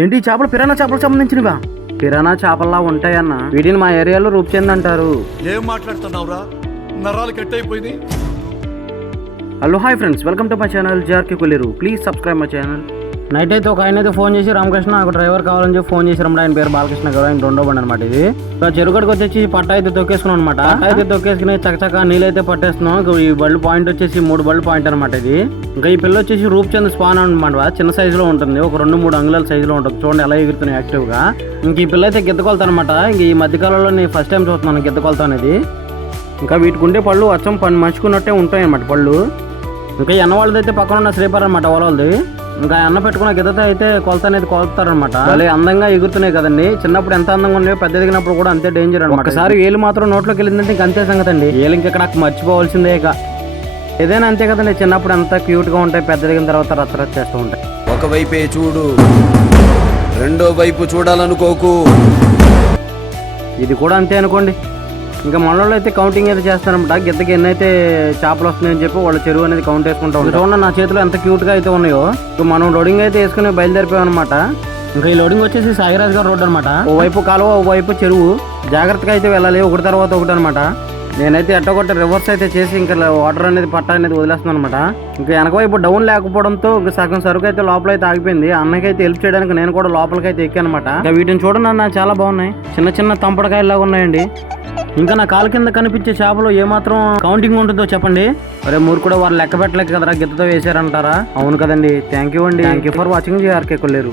ఏంటి ఈ చేపలు పిరానా చేపలకు సంబంధించినవా? పిరానా చేపల్లా ఉంటాయన్న, వీటిని మా ఏరియాలో రూపచంద్ అంటారు. ఏం మాట్లాడుతున్నావురా? నరాలు కట్ అయిపోయింది. Hello hi friends, welcome to my channel JRK Kolleru. Please subscribe my channel. Night అయితే ఒక ఆయన అయితే ఫోన్ చేసి రామకృష్ణ నాకు డ్రైవర్ కావాలని చెప్పి ఫోన్ చేసి ఆయన పేరు బాలకృష్ణ గారు, ఆయన రెండో బండి అనమాట. ఇది చెరుగడికి వచ్చేసి పట్ట అయితే తొక్కేసుకున్నాం అనమాట. అయితే తొక్కేసుకుని చక్కచక్క నీళ్ళు అయితే పట్టేస్తున్నాం. ఈ బళ్ళు పాయింట్ వచ్చేసి 3 బళ్ళు పాయింట్ అనమాట ఇది. ఇంకా ఈ పిల్ల వచ్చేసి రూపచంద్ స్పాన్ అనమాట. చిన్న సైజులో ఉంటుంది, ఒక 2-3 అంగుళాల సైజులో ఉంటుంది. చూడండి ఎలా ఎగురుతున్నాయి యాక్టివ్ గా. ఇంక ఈ పిల్ల అయితే గిద్దకొలత అనమాట. ఇంక ఈ మధ్యకాలంలో నేను ఫస్ట్ టైం చూస్తున్నాను గిద్దకొలత అనేది. ఇంకా వీటికి ఉండే పళ్ళు అచ్చం మంచుకున్నట్టే ఉంటాయి అనమాట పళ్ళు. ఇంకా అన్న వాళ్ళది అయితే పక్కన ఉన్న శ్రీపర్ అనమాట వాళ్ళది. ఇంకా అన్న పెట్టుకున్న గిద్దతో అయితే కొలత అనేది కొలుతారనమాట. వాళ్ళు అందంగా ఎగురుతున్నాయి కదండి. చిన్నప్పుడు ఎంత అందంగా ఉన్నాయో పెద్ద ఎదిగినప్పుడు కూడా అంతే డేంజర్ అనమాట. ఒకసారి ఏలు మాత్రం నోట్లోకి వెళ్ళిందంటే ఇంక అంతే సంగతి అండి. ఏలు ఇంకెక్కడ మర్చిపోవాల్సిందే. ఇక ఏదైనా అంతే కదండి, చిన్నప్పుడు అంతా క్యూట్ గా ఉంటాయి, పెద్ద ఎదిగిన తర్వాత రచ్చరచ్చ చేస్తూ ఉంటాయి. ఒకవైపే చూడు, రెండో వైపు చూడాలనుకోకు. ఇది కూడా అంతే అనుకోండి. ఇంకా మనలో అయితే కౌంటింగ్ అయితే చేస్తారనమాట. గిద్దకి ఎన్నైతే చేపలు వస్తున్నాయని చెప్పి వాళ్ళ చెరువు అనేది కౌంట్ వేసుకుంటా ఉంటారు. చూడండి నా చేతిలో ఎంత క్యూట్ గా అయితే ఉన్నాయో. ఇంకా మనం లోడింగ్ అయితే వేసుకుని బయలుదేరిపోయాం అనమాట. ఇంకా ఈ లోడింగ్ వచ్చేసి సాయిరాజ్ గారు రోడ్ అనమాట. ఓవైపు కాలువ, ఓవైపు చెరువు. జాగ్రత్తగా అయితే వెళ్ళాలి, ఒకటి తర్వాత ఒకటి అనమాట. నేనైతే ఎట్టగొట్ట రివర్స్ అయితే చేసి ఇంకా వాటర్ అనేది పట్ట అనేది వదిలేస్తున్నాను అనమాట. ఇంకా వెనక వైపు డౌన్ లేకపోవడంతో సగం సరుకు అయితే లోపల అయితే ఆగిపోయింది. అన్నకైతే హెల్ప్ చేయడానికి నేను కూడా లోపలికైతే ఎక్కానమాట. ఇంకా వీటిని చూడండి అన్న, చాలా బాగున్నాయి. చిన్న చిన్న తంపడకాయలాగా ఉన్నాయండి. ఇంకా నా కాలు కింద కనిపించే చేపలు ఏమాత్రం కౌంటింగ్ ఉంటుందో చెప్పండి. అరే మూరు కూడా వారు లెక్క పెట్టలేక కదరా గిద్దతో వేసారంటారా? అవును కదండి. థ్యాంక్ యూ అండి. Thank you for watching JRK Kolleru.